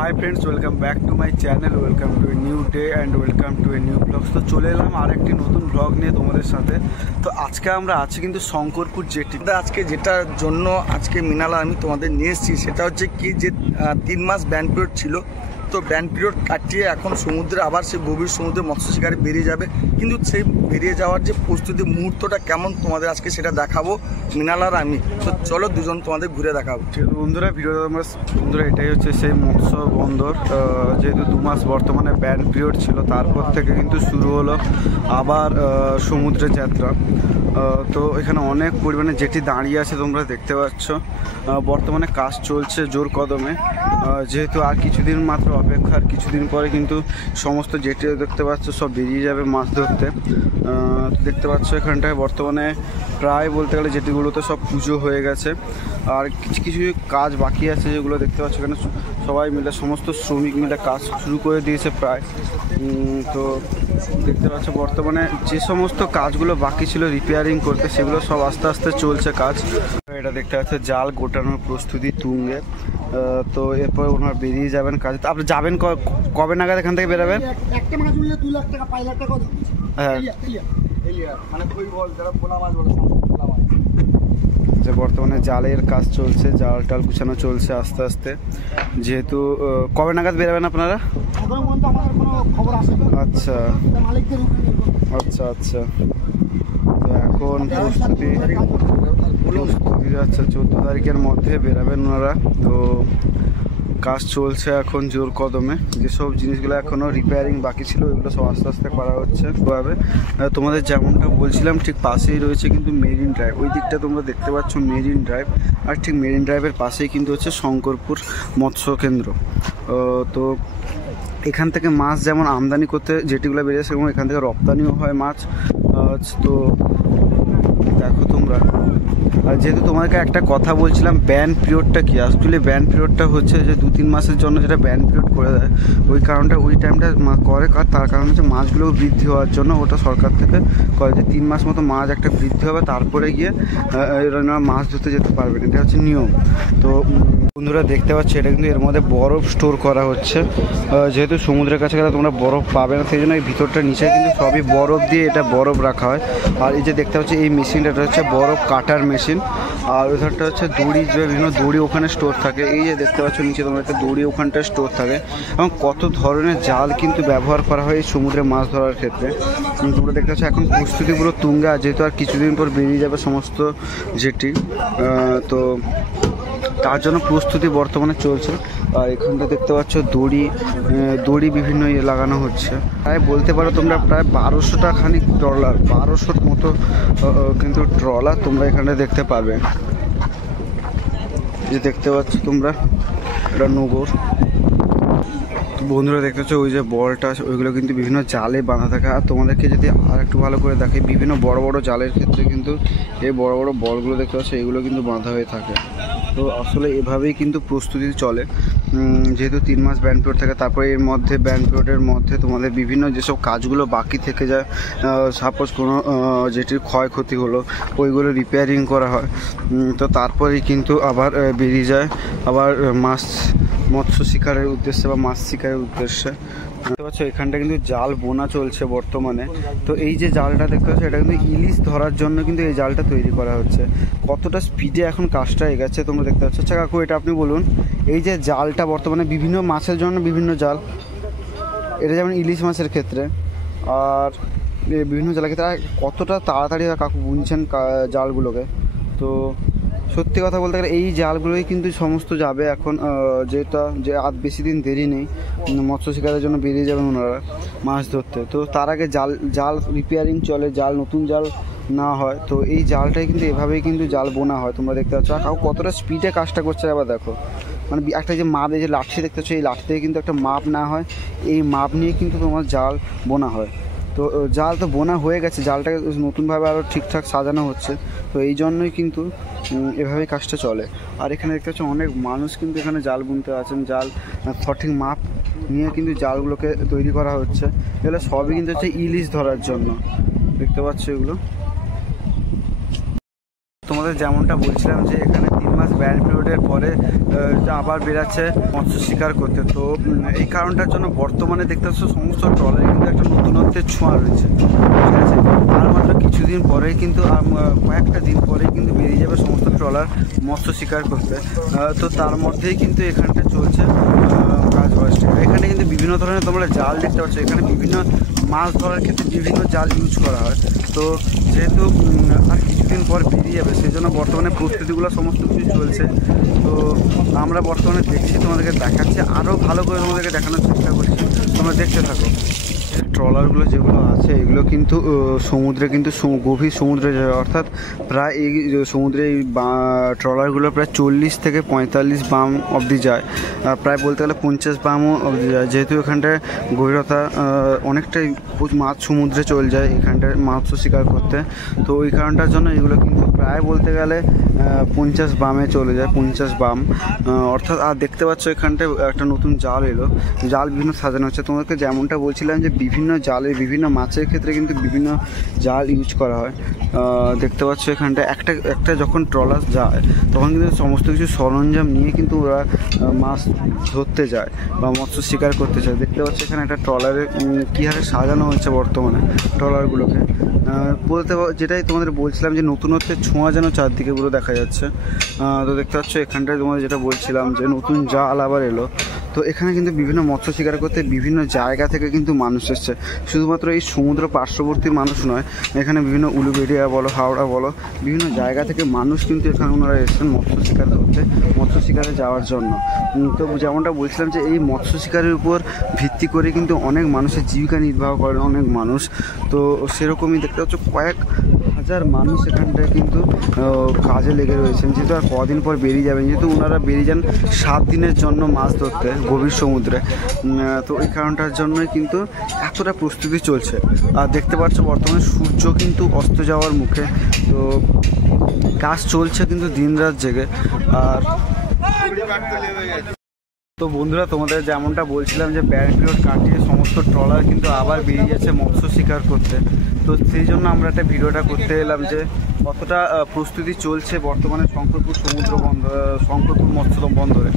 High friends, welcome back to my channel, welcome to a new day and welcome to a new blogs. তো চলে এলাম আর একটি নতুন blog নিয়ে তোমাদের সাথে। তো আজকে আমরা আছি কিন্তু শঙ্করপুর জেটিতে। আজকে যেটার জন্য আজকে মিনালা আমি তোমাদের নিয়ে এসেছি সেটা হচ্ছে কি, যে 3 মাস ব্যান পিরিয়ড ছিল। তো ব্যান পিরিয়ড কাটিয়ে এখন সমুদ্রে আবার সে গভীর সমুদ্রে মৎস্য শিকারে বেরিয়ে যাবে। কিন্তু সেই বেরিয়ে যাওয়ার যে প্রস্তুতি মুহূর্তটা কেমন তোমাদের আজকে সেটা দেখাবো মিনালার আমি। তো চলো দুজন তোমাদের ঘুরে দেখাবো। ঠিক আছে বন্ধুরা, ভিডিওটা আমরা বন্ধুরা এটাই হচ্ছে সেই মৎস্য বন্দর। যেহেতু 2 মাস বর্তমানে ব্যান পিরিয়ড ছিল, তারপর থেকে কিন্তু শুরু হলো আবার সমুদ্রের যাত্রা। তো এখানে অনেক পরিমাণে জেটি দাঁড়িয়ে আছে, তোমরা দেখতে পাচ্ছ। বর্তমানে কাজ চলছে জোর কদমে, যেহেতু আর কিছুদিন মাত্র অপেক্ষা। আর কিছুদিন পরে কিন্তু সমস্ত জেটি দেখতে পাচ্ছ সব বেরিয়ে যাবে মাছ ধরতে। দেখতে পাচ্ছ এখানটায় বর্তমানে প্রায় বলতে গেলে জেটিগুলোতে সব পুজো হয়ে গেছে, আর কিছু কিছু কাজ বাকি আছে যেগুলো দেখতে পাচ্ছ এখানে সবাই মিলে, সমস্ত শ্রমিক মিলে কাজ শুরু করে দিয়েছে প্রায়। তো দেখতে পাচ্ছ বর্তমানে যে সমস্ত কাজগুলো বাকি ছিল রিপেয়ারিং করতে, সেগুলো সব আস্তে আস্তে চলছে কাজ। এটা দেখতে পাচ্ছ জাল গোটানোর প্রস্তুতি তুঙ্গে। তো এরপর ওনারা বেরিয়ে যাবেন কাজে। তো আপনি যাবেন কবে নাগাদ এখান থেকে বেরোবেন? একটা মাছ উঠলে 2 লাখ টাকা 5 লাখ টাকা। হ্যাঁ, মানে কই বল যারা পোলা মাছ বলে পোলা মাছ। যে বর্তমানে জালের কাজ চলছে, জাল টাল গুছানো চলছে আস্তে আস্তে। যেহেতু কবে নাগাদ বেরোবেন আপনারা? এখন পর্যন্ত আমাদের কোনো খবর আসেনি। আচ্ছা মালিকদের আচ্ছা আচ্ছা। তো এখন প্রস্তুতি যাচ্ছে, 14 তারিখের মধ্যে বেরাবেন ওনারা। তো কাজ চলছে এখন জোর কদমে। যেসব জিনিসগুলো এখনও রিপেয়ারিং বাকি ছিল ওইগুলো সব আস্তে আস্তে করা হচ্ছে। এভাবে তোমাদের যেমনটা বলছিলাম ঠিক পাশেই রয়েছে কিন্তু মেরিন ড্রাইভ। ওই দিকটা তোমরা দেখতে পাচ্ছ মেরিন ড্রাইভ, আর ঠিক মেরিন ড্রাইভের পাশেই কিন্তু হচ্ছে শঙ্করপুর মৎস্য কেন্দ্র। তো এখান থেকে মাছ যেমন আমদানি করতে যেটিগুলো বেরিয়েছে, সেরকম এখান থেকে রপ্তানিও হয় মাছ। তো দেখো তোমরা, যেহেতু তোমাদেরকে একটা কথা বলছিলাম ব্যান পিরিয়ডটা কি, আসলে ব্যান পিরিয়ডটা হচ্ছে যে 2-3 মাসের জন্য যেটা ব্যান পিরিয়ড করে দেয়, ওই কারণটা ওই টাইমটা করে। আর তার কারণ হচ্ছে মাছগুলো বৃদ্ধি হওয়ার জন্য ওটা সরকার থেকে করে যে 3 মাস মতো মাছ একটা বৃদ্ধি হবে, তারপরে গিয়ে মাছ ধরতে যেতে পারবেন। এটা হচ্ছে নিয়ম। তো বন্ধুরা দেখতে পাচ্ছ এটা কিন্তু এর মধ্যে বরফ স্টোর করা হচ্ছে। যেহেতু সমুদ্রের কাছে গেলে তোমরা বরফ পাবে না, সেই জন্য এই ভিতরটা নিচে কিন্তু সবই বরফ দিয়ে এটা বরফ রাখা হয়। আর এই যে দেখতে পাচ্ছ এই মেশিনটা হচ্ছে বরফ কাটার মেশিন, আর ওইখানটা হচ্ছে দড়ি, যে বিভিন্ন দড়ি ওখানে স্টোর থাকে। এই যে দেখতে পাচ্ছ নিচে তোমরা একটা দড়ি ওখানটায় স্টোর থাকে, এবং কত ধরনের জাল কিন্তু ব্যবহার করা হয় এই সমুদ্রে মাছ ধরার ক্ষেত্রে। তোমরা দেখতে পাচ্ছ এখন প্রস্তুতি পুরো তুঙ্গে, যেহেতু আর কিছুদিন পর বেরিয়ে যাবে সমস্ত জেটি। তো তার জন্য প্রস্তুতি বর্তমানে চলছে। আর এখানটা দেখতে পাচ্ছ দড়ি বিভিন্ন লাগানো হচ্ছে। প্রায় বলতে পারো তোমরা প্রায় 1200টা খানিক ট্রলার, 1200 মতো কিন্তু ট্রলার তোমরা এখানে দেখতে পাবে। যে দেখতে পাচ্ছ তোমরা এটা নগর। বন্ধুরা দেখতে পাচ্ছ ওই যে বলটা, ওইগুলো কিন্তু বিভিন্ন জালে বাঁধা থাকে। আর তোমাদেরকে যদি আর একটু ভালো করে দেখে, বিভিন্ন বড় বড় জালের ক্ষেত্রে কিন্তু এই বড় বড় বলগুলো দেখতে পাচ্ছ এগুলো কিন্তু বাঁধা হয়ে থাকে। তো আসলে এভাবেই কিন্তু প্রস্তুতি চলে। যেহেতু 3 মাস ব্যান পিরিয়ড থাকে, তারপরে এর মধ্যে ব্যান পিরিয়ডের মধ্যে তোমাদের বিভিন্ন যেসব কাজগুলো বাকি থেকে যায়, সাপোজ কোনো যেটির ক্ষয়ক্ষতি হলো ওইগুলো রিপেয়ারিং করা হয়। তো তারপরেই কিন্তু আবার বেরিয়ে যায় আবার মৎস্য শিকারের উদ্দেশ্যে বা মাছ শিকারের উদ্দেশ্যে। দেখতে পাচ্ছ এখানটা কিন্তু জাল বোনা চলছে বর্তমানে। তো এই যে জালটা দেখতে পাচ্ছ এটা কিন্তু ইলিশ ধরার জন্য কিন্তু এই জালটা তৈরি করা হচ্ছে। কতটা স্পিডে এখন কাজটা এগোচ্ছে তোমরা দেখতে পাচ্ছ। আচ্ছা কাকু, এটা আপনি বলুন, এই যে জালটা বর্তমানে বিভিন্ন মাছের জন্য বিভিন্ন জাল, এটা যেমন ইলিশ মাছের ক্ষেত্রে আর বিভিন্ন জালের ক্ষেত্রে, কতটা তাড়াতাড়ি কাকু বুনছেন জালগুলোকে। তো সত্যি কথা বলতে গেলে এই জালগুলোই কিন্তু সমস্ত যাবে এখন, যে আর বেশি দিন দেরি নেই, মৎস্য শিকারের জন্য বেরিয়ে যাবেন ওনারা মাছ ধরতে। তো তার আগে জাল রিপেয়ারিং চলে, জাল নতুন জাল না হয়। তো এই জালটাই কিন্তু এভাবেই কিন্তু জাল বোনা হয়। তোমরা দেখতে পাচ্ছ আর কতটা স্পিডে কাজটা করছে। আবার দেখো মানে একটা যে মাপ, এই যে লাঠি দেখতে পাচ্ছ, এই লাঠি থেকে কিন্তু একটা মাপ না হয়, এই মাপ নিয়ে কিন্তু তোমার জাল বোনা হয়। তো জাল তো বোনা হয়ে গেছে, জালটাকে নতুনভাবে আরও ঠিকঠাক সাজানো হচ্ছে। তো এই জন্যই কিন্তু এভাবেই কাজটা চলে। আর এখানে দেখতে পাচ্ছ অনেক মানুষ কিন্তু এখানে জাল বুনতে আছেন। জাল সঠিক মাপ নিয়ে কিন্তু জালগুলোকে তৈরি করা হচ্ছে। এগুলো সবই কিন্তু হচ্ছে ইলিশ ধরার জন্য। দেখতে পাচ্ছ এগুলো। তোমাদের যেমনটা বলছিলাম যে এখানে 3 মাস ব্যান্ড পিরিয়ডের পরে আবার বেরাচ্ছে মৎস্য শিকার করতে। তো এই কারণটার জন্য বর্তমানে দেখতে পাচ্ছ সমস্ত ট্রলারে কিন্তু একটা নতুনত্বের ছোঁয়া রয়েছে, ঠিক আছে। আর মাত্র কিছুদিন পরেই কিন্তু কয়েকটা দিন পরেই কিন্তু বেরিয়ে যাবে সমস্ত ট্রলার মৎস্য শিকার করতে। তো তার মধ্যেই কিন্তু এখানটা চলছে কাজ ওয়েস্ট। এখানে কিন্তু বিভিন্ন ধরনের তোমরা জাল দেখতে পাচ্ছ, এখানে বিভিন্ন মাছ ধরার ক্ষেত্রে বিভিন্ন জাল ইউজ করা হয়। তো যেহেতু আর কিছুদিন পর বেরিয়ে যাবে সেই জন্য বর্তমানে প্রস্তুতিগুলো সমস্ত কিছু চলছে। তো আমরা বর্তমানে দেখছি, তোমাদেরকে দেখাচ্ছি, আরও ভালো করে তোমাদেরকে দেখানোর চেষ্টা করছি, তোমরা দেখতে থাকো। ট্রলারগুলো যেগুলো আছে এগুলো কিন্তু সমুদ্রে কিন্তু গভীর সমুদ্রে যায়, অর্থাৎ প্রায় এই সমুদ্রে এই ট্রলারগুলো প্রায় 40 থেকে 45 বাম অবধি যায়, প্রায় বলতে গেলে 50 বামও অবধি যায়। যেহেতু এখানটায় গভীরতা অনেকটাই মাছ সমুদ্রে চলে যায় এখানটায় মৎস্য শিকার করতে, তো ওই কারণটার জন্য এগুলো কিন্তু প্রায় বলতে গেলে 50 বামে চলে যায়, 50 বাম অর্থাৎ। আর দেখতে পাচ্ছ এখানটায় একটা নতুন জাল এলো, জাল বিভিন্ন সাজানো হচ্ছে। তোমাদেরকে যেমনটা বলছিলাম যে বিভিন্ন জালে বিভিন্ন মাছের ক্ষেত্রে কিন্তু বিভিন্ন জাল ইউজ করা হয়। দেখতে পাচ্ছ এখানটায় একটা যখন ট্রলার যায় তখন কিন্তু সমস্ত কিছু সরঞ্জাম নিয়ে কিন্তু ওরা মাছ ধরতে যায় বা মৎস্য শিকার করতে চায়। দেখতে পাচ্ছ এখানে একটা ট্রলারে কী হারে সাজানো হচ্ছে বর্তমানে ট্রলারগুলোকে। বলতে যেটাই তোমাদের বলছিলাম যে নতুনত্বের ছোঁয়া যেন চারদিকে পুরো দেখা যাচ্ছে। তো দেখতে পাচ্ছ এখানটায় তোমাদের যেটা বলছিলাম যে নতুন জাল আবার এলো। তো এখানে কিন্তু বিভিন্ন মৎস্য শিকার করতে বিভিন্ন জায়গা থেকে কিন্তু মানুষ এসছে, শুধুমাত্র এই সমুদ্র পার্শ্ববর্তী মানুষ নয়, এখানে বিভিন্ন উলুবেড়িয়া বলো, হাওড়া বলো, বিভিন্ন জায়গা থেকে মানুষ কিন্তু এখানে ওনারা এসছেন মৎস্য শিকার করতে, মৎস্য শিকারে যাওয়ার জন্য। তো যেমনটা বলছিলাম যে এই মৎস্য শিকারের উপর ভিত্তি করে কিন্তু অনেক মানুষের জীবিকা নির্বাহ করেন অনেক মানুষ। তো সেরকমই দেখতে পাচ্ছ কয়েক হাজার মানুষ এখানটায় কিন্তু কাজে লেগে রয়েছেন, যেহেতু আর কদিন পর বেরিয়ে যাবেন, যেহেতু ওনারা বেরিয়ে যান 7 দিনের জন্য মাছ ধরতে গভীর সমুদ্রে। তো এই কারণটার জন্যই কিন্তু এতটা প্রস্তুতি চলছে। আর দেখতে পাচ্ছ বর্তমানে সূর্য কিন্তু অস্ত যাওয়ার মুখে, তো কাজ চলছে কিন্তু দিন রাত জেগে। আর তো বন্ধুরা তোমাদের যেমনটা বলছিলাম যে ব্যান্ড পিরিয়ড কাটিয়ে সমস্ত ট্রলার কিন্তু আবার বেরিয়ে যাচ্ছে মৎস্য শিকার করতে। তো সেই জন্য আমরা একটা ভিডিওটা করতে এলাম যে কতটা প্রস্তুতি চলছে বর্তমানে শঙ্করপুর সমুদ্র বন্দর, শঙ্করপুর মৎস্য বন্দরে।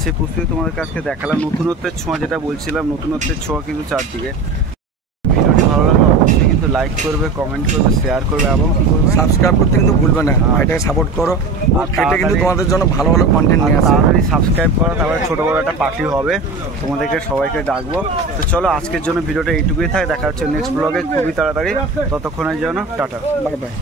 সেই প্রস্তুতি তোমাদের কাছে দেখালাম। নতুনত্বের ছোঁয়া যেটা বলছিলাম, নতুনত্বের ছোঁয়া কিন্তু চারদিকে। ভিডিওটি ভালো লাগলে অবশ্যই কিন্তু লাইক করবে, কমেন্ট করবে, শেয়ার করবে এবং কী করবে, সাবস্ক্রাইব করতে কিন্তু ভুলবে না, এটাকে সাপোর্ট করো। আর এটা কিন্তু তোমাদের জন্য ভালো ভালো কন্টেন্ট নিয়ে আসে। তাড়াতাড়ি সাবস্ক্রাইব করো, তারপরে ছোটো বড়ো একটা পার্টি হবে, তোমাদেরকে সবাইকে ডাকবো। তো চলো আজকের জন্য ভিডিওটা এইটুকুই থাকে, দেখা হচ্ছে নেক্সট ব্লগে খুবই তাড়াতাড়ি। ততক্ষণের জন্য টাটা, বাই বাই।